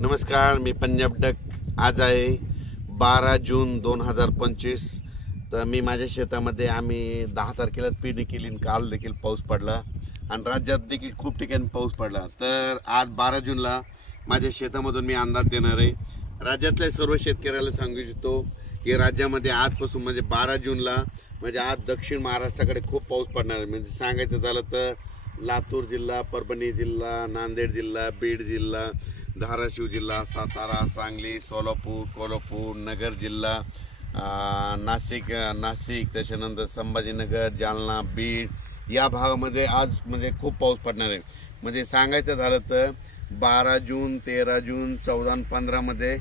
नमस्कार मी पंजाब डक. आज आहे बारा जून दोन हजार पंचवीस. तर मी माझ्या शेतामध्ये आम्ही दहा तारखेला पेरणी केली आणि काल देखील पाऊस पडला. आणि राज्यात देखील खूप ठिकाणी पाऊस पडला. तर आज बारा जूनला माझ्या शेतामधून मी अंदाज देणार आहे. राज्यातल्या सर्व शेतकऱ्याला सांगू इच्छितो की राज्यामध्ये आजपासून म्हणजे बारा जूनला म्हणजे आज दक्षिण महाराष्ट्राकडे खूप पाऊस पडणार आहे. म्हणजे सांगायचं झालं तर लातूर जिल्हा परभणी जिल्हा नांदेड जिल्हा बीड जिल्हा धाराशिव जिल्हा सातारा सांगली सोलापूर कोल्हापूर नगर जिल्हा नाशिक नाशिक त्याच्यानंतर संभाजीनगर जालना बीड या भागामध्ये आज म्हणजे खूप पाऊस पडणार आहे. म्हणजे सांगायचं झालं तर बारा जून तेरा जून चौदा पंधरामध्ये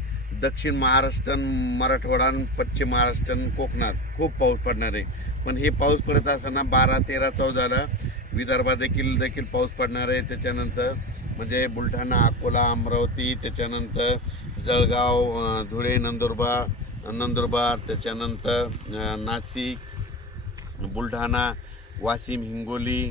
दक्षिण महाराष्ट्र मराठवाडा पश्चिम महाराष्ट्र कोकणात खूप पाऊस पडणार आहे. पण हे पाऊस पडत असताना बारा तेरा चौदाला विदर्भात देखील देखील पाऊस पडणार आहे. त्याच्यानंतर म्हणजे बुलढाणा अकोला अमरावती त्याच्यानंतर जळगाव धुळे नंदुरबार नंदुरबार त्याच्यानंतर नाशिक बुलढाणा वाशिम हिंगोली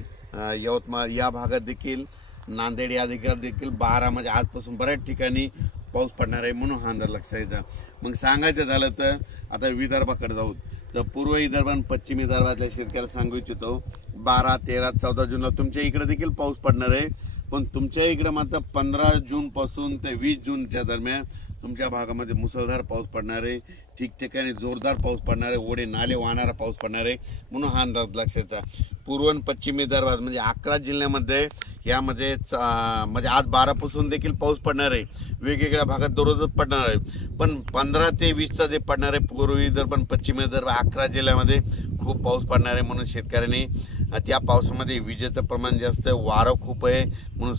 यवतमाळ या भागात देखील नांदेड या देखील देखील बारा म्हणजे आजपासून बऱ्याच ठिकाणी पाऊस पडणार आहे म्हणून हा अंदाज लक्षायचा मग सांगायचं झालं तर आता विदर्भाकडे जाऊ. तर पूर्व विदर्भ आणि पश्चिम विदर्भातल्या शेतकऱ्याला सांगू इच्छितो बारा तेरा चौदा जूनला तुमच्या इकडे देखील पाऊस पडणार आहे. पण तुमच्या इकडे मात्र पंधरा जूनपासून ते वीस जूनच्या दरम्यान तुमच्या भागामध्ये मुसळधार पाऊस पडणार आहे. ठिकठिकाणी जोरदार पाऊस पडणार आहे. ओढे नाले वाहणारा पाऊस पडणार आहे. म्हणून हा अंदाज लक्षाचा. पूर्व आणि पश्चिम विदर्भात म्हणजे अकरा जिल्ह्यामध्ये यामध्ये म्हणजे आज बारापासून देखील पाऊस पडणार आहे. वेगवेगळ्या भागात दररोजच पडणार आहे. पण पंधरा ते वीसचा जे पडणार आहे पूर्व विदर्भ आणि पश्चिम विदर्भ अकरा जिल्ह्यामध्ये खूप पाऊस पडणार आहे म्हणून शेतकऱ्यांनी त्या पावसामध्ये विजेचं प्रमाण जास्त आहे वारं खूप आहे म्हणून